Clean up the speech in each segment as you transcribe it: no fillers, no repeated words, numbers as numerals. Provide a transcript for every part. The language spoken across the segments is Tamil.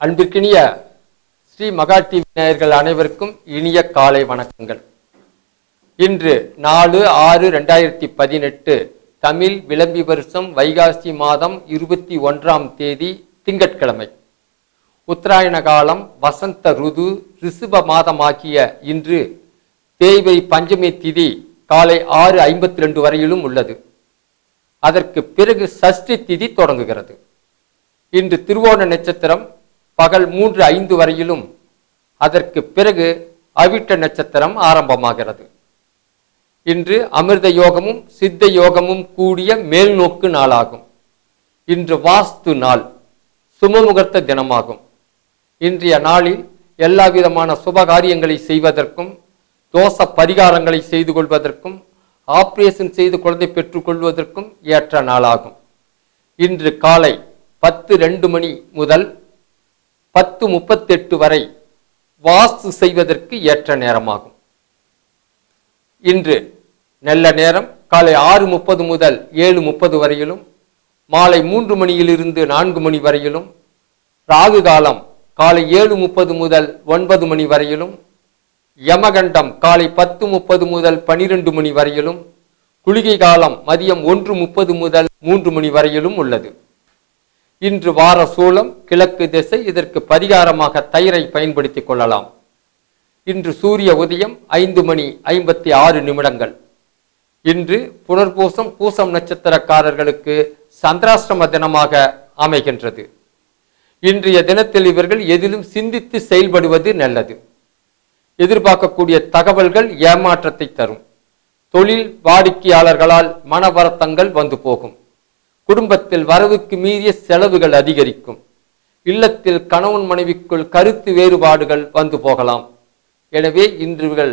அன்பிற்கினிய ஸ்ரீ மகா டிவி நேயர்கள் அனைவருக்கும் இனிய காலை வணக்கங்கள். இன்று 4/6/2018 தமிழ் விளம்பி வருஷம் வைகாசி மாதம் 21ஆம் தேதி திங்கட்கிழமை. உத்தராயண காலம் வசந்த ருது ரிஷப மாதமாகிய இன்று தேய்பிரை பஞ்சமி திதி காலை 6:52 வரையிலும் உள்ளது. அதற்கு பிறகு சஷ்டி திதி தொடங்குகிறது. இன்று திருவோண நட்சத்திரம் பகல் 3:05 வரையிலும், அதற்கு பிறகு அவிட்ட நட்சத்திரம் ஆரம்பமாகிறது. இன்று அமிர்த யோகமும் சித்த யோகமும் கூடிய மேல்நோக்கு நாளாகும். இன்று வாஸ்து நாள், சுமமுகூர்த்த தினமாகும். இன்றைய நாளில் எல்லா விதமான சுபகாரியங்களை செய்வதற்கும், தோஷ பரிகாரங்களை செய்து கொள்வதற்கும், ஆபரேஷன் செய்து குழந்தை பெற்றுக் கொள்வதற்கும் ஏற்ற நாளாகும். இன்று காலை 10:02 மணி முதல் 10:38 வரை வாஸ்து செய்வதற்கு ஏற்ற நேரமாகும். இன்று நல்ல நேரம் காலை 6:30 முதல் 7:30 வரையிலும், மாலை 3 மணியிலிருந்து 4 மணி வரையிலும், ராகு காலம் காலை 7:30 முதல் 9 மணி வரையிலும், யமகண்டம் காலை 10:30 முதல் 12 மணி வரையிலும், குளிகை காலம் மதியம் 1:30 முதல் 3 மணி வரையிலும் உள்ளது. இன்று வார சூலம் கிழக்கு திசை. இதற்கு பரிகாரமாக தயிரை பயன்படுத்திக் கொள்ளலாம். இன்று சூரிய உதயம் 5:56 இன்று புனர்பூசம் பூசம் நட்சத்திரக்காரர்களுக்கு சந்திராஷ்டம தினமாக அமைகின்றது. இன்றைய தினத்தில் இவர்கள் எதிலும் சிந்தித்து செயல்படுவது நல்லது. எதிர்பார்க்கக்கூடிய தகவல்கள் ஏமாற்றத்தை தரும். தொழில் வாடிக்கையாளர்களால் மன வருத்தங்கள் வந்து போகும். குடும்பத்தில் வரவுக்கு மீறிய செலவுகள் அதிகரிக்கும். இல்லத்தில் கணவன் மனைவிக்குள் கருத்து வேறுபாடுகள் வந்து போகலாம். எனவே இன்றுகள்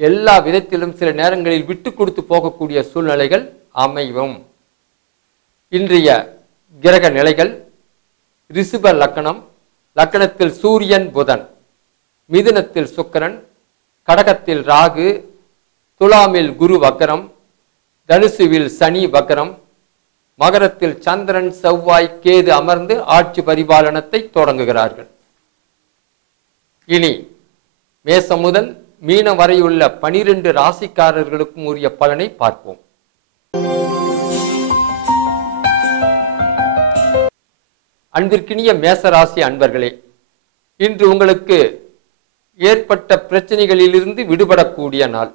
எல்லா விதத்திலும் சில நேரங்களில் விட்டு கொடுத்து போகக்கூடிய சூழ்நிலைகள் அமையும். இன்றைய கிரக நிலைகள்: ரிஷப லக்னம், லக்னத்தில் சூரியன் புதன், மிதுனத்தில் சுக்கிரன், கடகத்தில் ராகு, துலாமில் குரு வக்ரம், தனுசுவில் சனி வக்ரம், மகரத்தில் சந்திரன் செவ்வாய் கேது அமர்ந்து ஆட்சி பரிபாலனத்தை தொடங்குகிறார்கள். இனி மேசம் முதல் மீனம் வரையுள்ள 12 ராசிக்காரர்களுக்கும் உரிய பலனை பார்ப்போம். அன்பிற்கினிய மேசராசி அன்பர்களே, இன்று உங்களுக்கு ஏற்பட்ட பிரச்சனைகளிலிருந்து விடுபடக்கூடிய நாள்.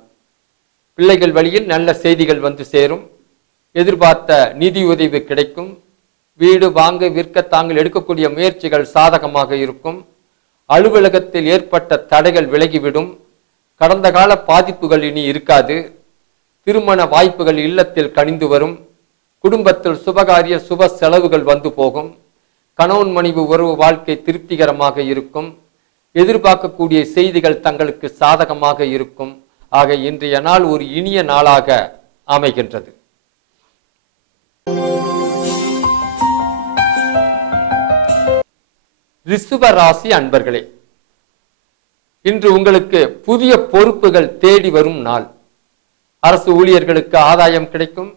பிள்ளைகள் வழியில் நல்ல செய்திகள் வந்து சேரும். எதிர்பார்த்த நிதி உதவி கிடைக்கும். வீடு வாங்க விற்க தாங்கள் எடுக்கக்கூடிய முயற்சிகள் சாதகமாக இருக்கும். அலுவலகத்தில் ஏற்பட்ட தடைகள் விலகிவிடும். கடந்த கால பாதிப்புகள் இனி இருக்காது. திருமண வாய்ப்புகள் இல்லத்தில் கனிந்து வரும். குடும்பத்தில் சுபகாரிய சுப செலவுகள் வந்து போகும். கணவன் மனைவி உறவு வாழ்க்கை திருப்திகரமாக இருக்கும். எதிர்பார்க்கக்கூடிய செய்திகள் தங்களுக்கு சாதகமாக இருக்கும். ஆக இன்றைய நாள் ஒரு இனிய நாளாக அமைகின்றது. ரிஷப ராசி அன்பர்களே, இன்று உங்களுக்கு புதிய பொறுப்புகள் தேடி வரும் நாள். அரசு ஊழியர்களுக்கு ஆதாயம் கிடைக்கும்.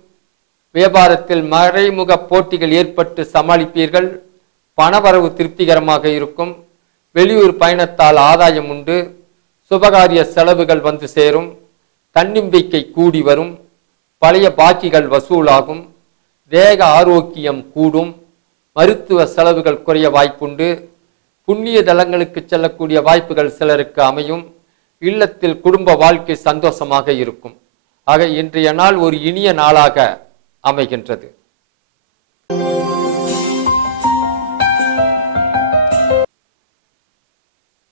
வியாபாரத்தில் மறைமுக போட்டிகள் ஏற்பட்டு சமாளிப்பீர்கள். பணவரவு திருப்திகரமாக இருக்கும். வெளியூர் பயணத்தால் ஆதாயம் உண்டு. சுபகாரிய செலவுகள் வந்து சேரும். தன்னம்பிக்கை கூடி வரும். பழைய பாக்கிகள் வசூலாகும். தேக ஆரோக்கியம் கூடும். மருத்துவ செலவுகள் குறைய வாய்ப்புண்டு. புண்ணிய தலங்களுக்கு செல்லக்கூடிய வாய்ப்புகள் சிலருக்கு அமையும். இல்லத்தில் குடும்ப வாழ்க்கை சந்தோஷமாக இருக்கும். ஆக இன்றைய நாள் ஒரு இனிய நாளாக அமைகின்றது.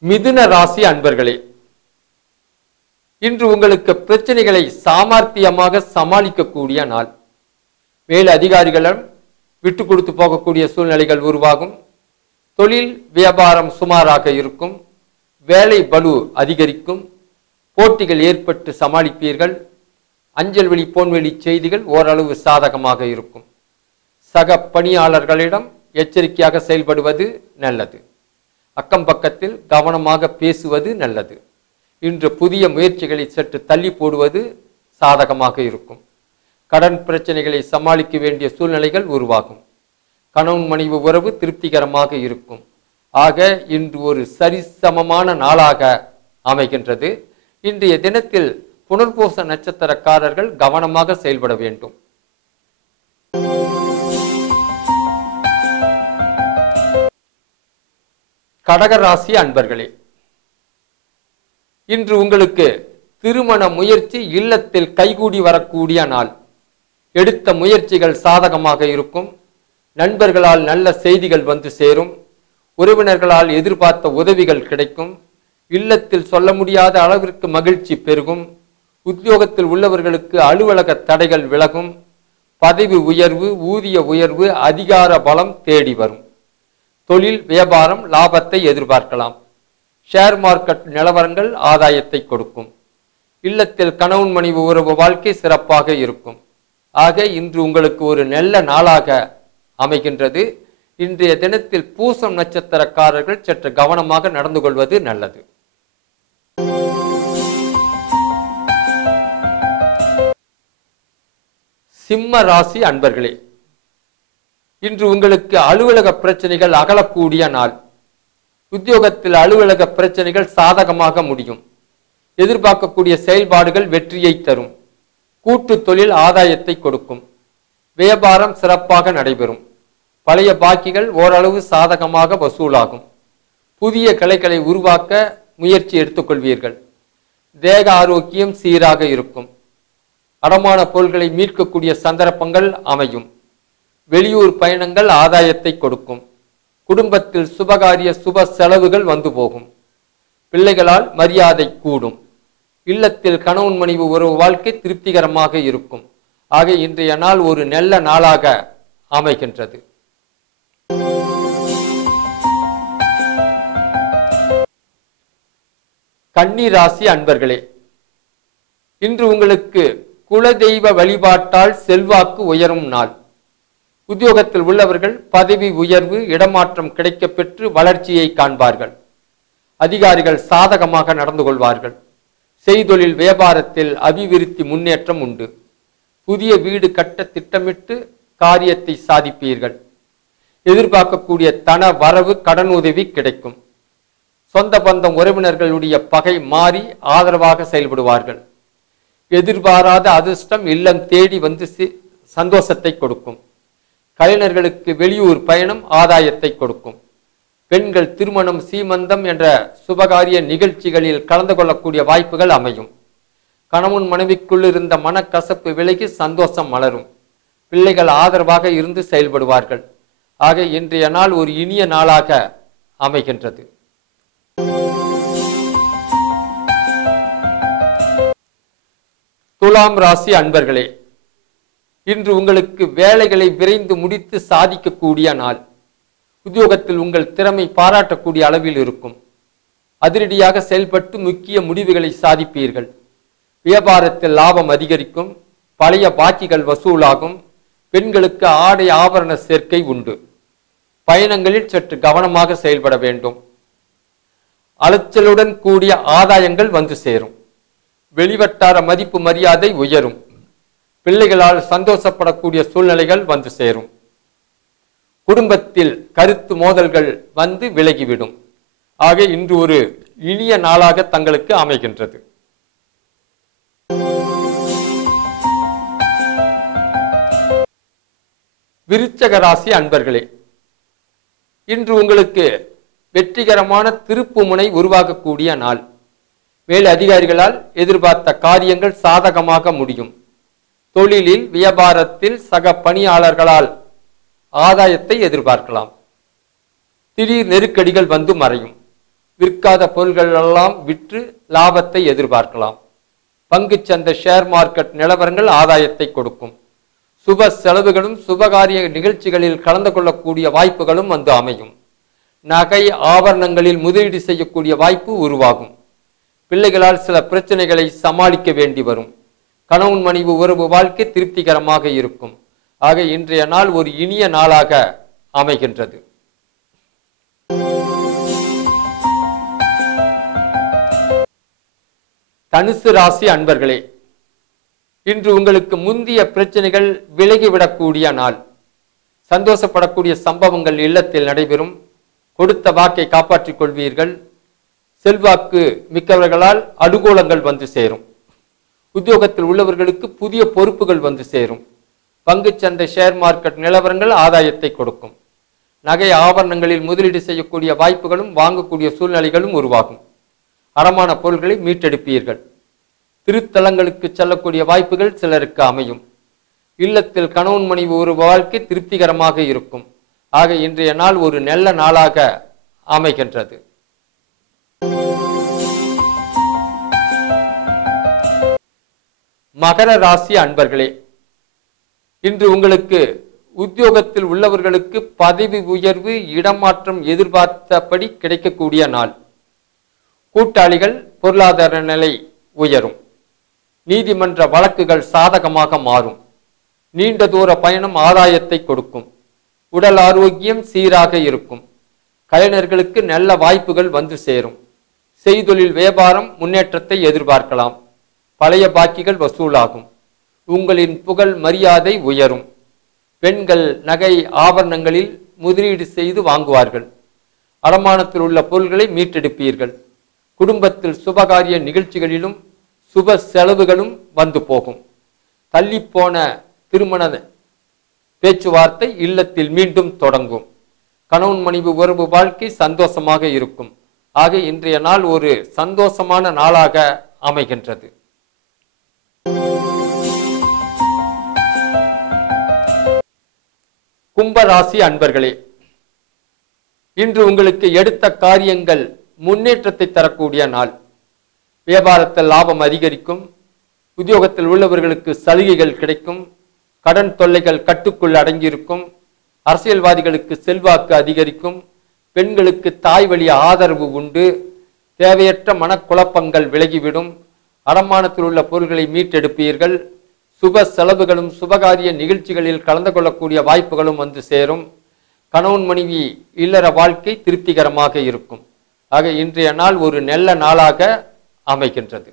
மிதுன ராசி அன்பர்களே, இன்று உங்களுக்கு பிரச்சனைகளை சாமர்த்தியமாக சமாளிக்கக்கூடிய நாள். மேல் அதிகாரிகளிடம் விட்டு கொடுத்து போகக்கூடிய சூழ்நிலைகள் உருவாகும். தொழில் வியாபாரம் சுமாராக இருக்கும். வேலை பளு அதிகரிக்கும். போட்டிகள் ஏற்பட்டு சமாளிப்பீர்கள். அஞ்சல் வெளி போன்வெளி செய்திகள் ஓரளவு சாதகமாக இருக்கும். சக பணியாளர்களிடம் எச்சரிக்கையாக செயல்படுவது நல்லது. அக்கம் பக்கத்தில் கவனமாக பேசுவது நல்லது. இன்று புதிய முயற்சிகளை சற்று தள்ளி போடுவது சாதகமாக இருக்கும். கடன் பிரச்சனைகளை சமாளிக்க வேண்டிய சூழ்நிலைகள் உருவாகும். கணவன் மனைவி உறவு திருப்திகரமாக இருக்கும். ஆக இன்று ஒரு சரிசமமான நாளாக அமைகின்றது. இன்றைய தினத்தில் புனர்பூச நட்சத்திரக்காரர்கள் கவனமாக செயல்பட வேண்டும். கடகராசி அன்பர்களே, இன்று உங்களுக்கு திருமண முயற்சி இல்லத்தில் கைகூடி வரக்கூடிய நாள். எடுத்த முயற்சிகள் சாதகமாக இருக்கும். நண்பர்களால் நல்ல செய்திகள் வந்து சேரும். உறவினர்களால் எதிர்பார்த்த உதவிகள் கிடைக்கும். இல்லத்தில் சொல்ல முடியாத அளவிற்கு மகிழ்ச்சி பெருகும். உத்தியோகத்தில் உள்ளவர்களுக்கு அலுவலக தடைகள் விலகும். பதவி உயர்வு, ஊதிய உயர்வு, அதிகார பலம் தேடி வரும். தொழில் வியாபாரம் லாபத்தை எதிர்பார்க்கலாம். ஷேர் மார்க்கெட் நிலவரங்கள் ஆதாயத்தை கொடுக்கும். இல்லத்தில் கணவன் மனைவி உறவு வாழ்க்கை சிறப்பாக இருக்கும். ஆக இன்று உங்களுக்கு ஒரு நல்ல நாளாக அமைகின்றது. இன்றைய தினத்தில் பூசம் நட்சத்திரக்காரர்கள் சற்று கவனமாக நடந்து கொள்வது நல்லது. சிம்ம ராசி அன்பர்களே, இன்று உங்களுக்கு அலுவலக பிரச்சனைகள் அகலக்கூடிய நாள். உத்தியோகத்தில் அலுவலக பிரச்சனைகள் சாதகமாக முடியும். எதிர்பார்க்கக்கூடிய செயல்பாடுகள் வெற்றியை தரும். கூட்டு தொழில் ஆதாயத்தை கொடுக்கும். வியாபாரம் சிறப்பாக நடைபெறும். பழைய பாக்கிகள் ஓரளவு சாதகமாக வசூலாகும். புதிய கிளைகளை உருவாக்க முயற்சி எடுத்துக்கொள்வீர்கள். தேக ஆரோக்கியம் சீராக இருக்கும். அடமான பொருட்களை மீட்கக்கூடிய சந்தர்ப்பங்கள் அமையும். வெளியூர் பயணங்கள் ஆதாயத்தை கொடுக்கும். குடும்பத்தில் சுபகாரிய சுப செலவுகள் வந்து போகும். பிள்ளைகளால் மரியாதை கூடும். இல்லத்தில் கணவன் மனைவி உறவு வாழ்க்கை திருப்திகரமாக இருக்கும். ஆக இன்றைய நாள் ஒரு நல்ல நாளாக அமைகின்றது. கன்னி ராசி அன்பர்களே, இன்று உங்களுக்கு குலதெய்வ வழிபாட்டால் செல்வாக்கு உயரும் நாள். உத்தியோகத்தில் உள்ளவர்கள் பதவி உயர்வு, இடமாற்றம் கிடைக்கப் பெற்று வளர்ச்சியை காண்பார்கள். அதிகாரிகள் சாதகமாக நடந்து கொள்வார்கள். செய்தொழில் வியாபாரத்தில் அபிவிருத்தி முன்னேற்றம் உண்டு. புதிய வீடு கட்ட திட்டமிட்டு காரியத்தை சாதிப்பீர்கள். எதிர்பார்க்கக்கூடிய தன வரவு, கடன் உதவி கிடைக்கும். சொந்த பந்தம் உறவினர்களுடைய பகை மாறி ஆதரவாக செயல்படுவார்கள். எதிர்பாராத அதிர்ஷ்டம் இல்லம் தேடி வந்து சந்தோஷத்தை கொடுக்கும். கலைஞர்களுக்கு வெளியூர் பயணம் ஆதாயத்தை கொடுக்கும். பெண்கள் திருமணம், சீமந்தம் என்ற சுபகாரிய நிகழ்ச்சிகளில் கலந்து கொள்ளக்கூடிய வாய்ப்புகள் அமையும். கணவன் மனைவிக்குள் இருந்த மனக்கசப்பு விலகி சந்தோஷம் மலரும். பிள்ளைகள் ஆதரவாக இருந்து செயல்படுவார்கள். ஆக இன்றைய நாள் ஒரு இனிய நாளாக அமைகின்றது. துலாம் ராசி அன்பர்களே, இன்று உங்களுக்கு வேலைகளை விரைந்து முடித்து சாதிக்கக்கூடிய நாள். உத்தியோகத்தில் உங்கள் திறமை பாராட்டக்கூடிய அளவில் இருக்கும். அதிரடியாக செயல்பட்டு முக்கிய முடிவுகளை சாதிப்பீர்கள். வியாபாரத்தில் லாபம் அதிகரிக்கும். பழைய பாக்கிகள் வசூலாகும். பெண்களுக்கு ஆடை ஆபரண சேர்க்கை உண்டு. பயணங்களில் சற்று கவனமாக செயல்பட வேண்டும். அலைச்சலுடன் கூடிய ஆதாயங்கள் வந்து சேரும். வெளிவட்டார மதிப்பு மரியாதை உயரும். பிள்ளைகளால் சந்தோஷப்படக்கூடிய சூழ்நிலைகள் வந்து சேரும். குடும்பத்தில் கருத்து மோதல்கள் வந்து விலகிவிடும். ஆக இன்று ஒரு இனிய நாளாக தங்களுக்கு அமைகின்றது. விருச்சக ராசி அன்பர்களே, இன்று உங்களுக்கு வெற்றிகரமான திருப்பு முனை உருவாகக்கூடிய நாள். மேல் அதிகாரிகளால் எதிர்பார்த்த காரியங்கள் சாதகமாக முடியும். தொழிலில் வியாபாரத்தில் சக பணியாளர்களால் ஆதாயத்தை எதிர்பார்க்கலாம். திடீர் நெருக்கடிகள் வந்து மறையும். விற்காத பொருள்கள் எல்லாம் விற்று லாபத்தை எதிர்பார்க்கலாம். பங்குச்சந்தை, ஷேர் மார்க்கெட் நிலவரங்கள் ஆதாயத்தை கொடுக்கும். சுப செலவுகளும் சுபகாரிய நிகழ்ச்சிகளில் கலந்து கொள்ளக்கூடிய வாய்ப்புகளும் வந்து அமையும். நகை ஆபரணங்களில் முதலீடு செய்யக்கூடிய வாய்ப்பு உருவாகும். பிள்ளைகளால் சில பிரச்சனைகளை சமாளிக்க வேண்டி வரும். கணவன் மனைவி உறவு வாழ்க்கை திருப்திகரமாக இருக்கும். ஆக இன்றைய நாள் ஒரு இனிய நாளாக அமைகின்றது. தனுசு ராசி அன்பர்களே, இன்று உங்களுக்கு முந்திய பிரச்சனைகள் விலகிவிடக்கூடிய நாள். சந்தோஷப்படக்கூடிய சம்பவங்கள் இல்லத்தில் நடைபெறும். கொடுத்த வாக்கை காப்பாற்றிக் கொள்வீர்கள். செல்வாக்கு மிக்கவர்களால் அனுகூலங்கள் வந்து சேரும். உத்தியோகத்தில் உள்ளவர்களுக்கு புதிய பொறுப்புகள் வந்து சேரும். பங்குச்சந்தை ஷேர் மார்க்கெட் நிலவரங்கள் ஆதாயத்தை கொடுக்கும். நகை ஆபரணங்களில் முதலீடு செய்யக்கூடிய வாய்ப்புகளும் வாங்கக்கூடிய சூழ்நிலைகளும் உருவாகும். அறமான பொருள்களை மீட்டெடுப்பீர்கள். திருத்தலங்களுக்கு செல்லக்கூடிய வாய்ப்புகள் சிலருக்கு அமையும். இல்லத்தில் கணவன் மனைவி ஒரு வாழ்க்கை திருப்திகரமாக இருக்கும். ஆக இன்றைய நாள் ஒரு நல்ல நாளாக அமைகின்றது. மகர ராசி அன்பர்களே, இன்று உங்களுக்கு உத்தியோகத்தில் உள்ளவர்களுக்கு பதவி உயர்வு, இடமாற்றம் எதிர்பார்த்தபடி கிடைக்கக்கூடிய நாள். கூட்டாளிகள் பொருளாதார நிலை உயரும். நீதிமன்ற வழக்குகள் சாதகமாக மாறும். நீண்ட தூர பயணம் ஆதாயத்தை கொடுக்கும். உடல் ஆரோக்கியம் சீராக இருக்கும். கலைஞர்களுக்கு நல்ல வாய்ப்புகள் வந்து சேரும். செய்தொழில் வியாபாரம் முன்னேற்றத்தை எதிர்பார்க்கலாம். பழைய பாக்கிகள் வசூலாகும். உங்களின் புகழ் மரியாதை உயரும். பெண்கள் நகை ஆபரணங்களில் முதலீடு செய்து வாங்குவார்கள். அடமானத்தில் உள்ள பொருள்களை மீட்டெடுப்பீர்கள். குடும்பத்தில் சுபகாரிய நிகழ்ச்சிகளிலும் சுப செலவுகளும் வந்து போகும். தள்ளிப்போன திருமண பேச்சுவார்த்தை இல்லத்தில் மீண்டும் தொடங்கும். கணவன் மனைவி உறவு வாழ்க்கை சந்தோஷமாக இருக்கும். ஆக இன்றைய நாள் ஒரு சந்தோஷமான நாளாக அமைகின்றது. கும்பராசி அன்பர்களே, இன்று உங்களுக்கு எடுத்த காரியங்கள் முன்னேற்றத்தை தரக்கூடிய நாள். வியாபாரத்தில் லாபம் அதிகரிக்கும். உத்தியோகத்தில் உள்ளவர்களுக்கு சலுகைகள் கிடைக்கும். கடன் தொல்லைகள் கட்டுக்குள் அடங்கியிருக்கும். அரசியல்வாதிகளுக்கு செல்வாக்கு அதிகரிக்கும். பெண்களுக்கு தாய் வழி ஆதரவு உண்டு. தேவையற்ற மனக்குழப்பங்கள் விலகிவிடும். அடமானத்தில் உள்ள பொருள்களை மீட்டெடுப்பீர்கள். சுப செலவுகளும் சுபகாரிய நிகழ்ச்சிகளில் கலந்து கொள்ளக்கூடிய வாய்ப்புகளும் வந்து சேரும். கணவன் மனைவி இல்லற வாழ்க்கை திருப்திகரமாக இருக்கும். ஆக இன்றைய நாள் ஒரு நல்ல நாளாக அமைகின்றது.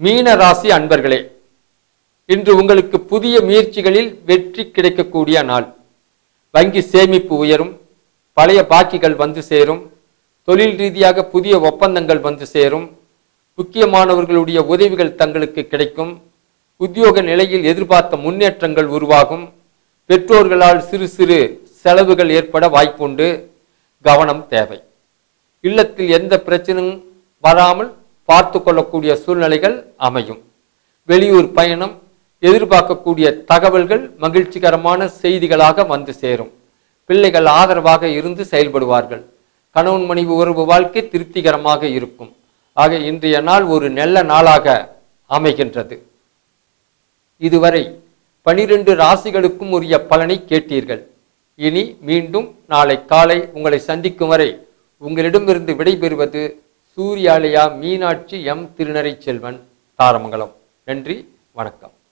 மீன ராசி அன்பர்களே, இன்று உங்களுக்கு புதிய முயற்சிகளில் வெற்றி கிடைக்கக்கூடிய நாள். வங்கி சேமிப்பு உயரும். பழைய பாக்கிகள் வந்து சேரும். தொழில் ரீதியாக புதிய ஒப்பந்தங்கள் வந்து சேரும். முக்கியமானவர்களுடைய உதவிகள் தங்களுக்கு கிடைக்கும். உத்தியோக நிலையில் எதிர்பார்த்த முன்னேற்றங்கள் உருவாகும். பெற்றோர்களால் சிறு சிறு செலவுகள் ஏற்பட வாய்ப்புண்டு. கவனம் தேவை. இல்லத்தில் எந்த பிரச்சனையும் வராமல் பார்த்து கொள்ளக்கூடிய சூழ்நிலைகள் அமையும். வெளியூர் பயணம், எதிர்பார்க்கக்கூடிய தகவல்கள் மகிழ்ச்சிகரமான செய்திகளாக வந்து சேரும். பிள்ளைகள் ஆதரவாக இருந்து செயல்படுவார்கள். கணவன் மனைவி உறவு வாழ்க்கை திருப்திகரமாக இருக்கும். ஆக இன்றைய நாள் ஒரு நல்ல நாளாக அமைகின்றது. இதுவரை 12 ராசிகளுக்கும் உரிய பலனை கேட்டீர்கள். இனி மீண்டும் நாளை காலை உங்களை சந்திக்கும் வரை உங்களிடமிருந்து விடைபெறுவது சூர்யாலயா மீனாட்சி எம் திருநறை செல்வன், தாரமங்கலம். நன்றி, வணக்கம்.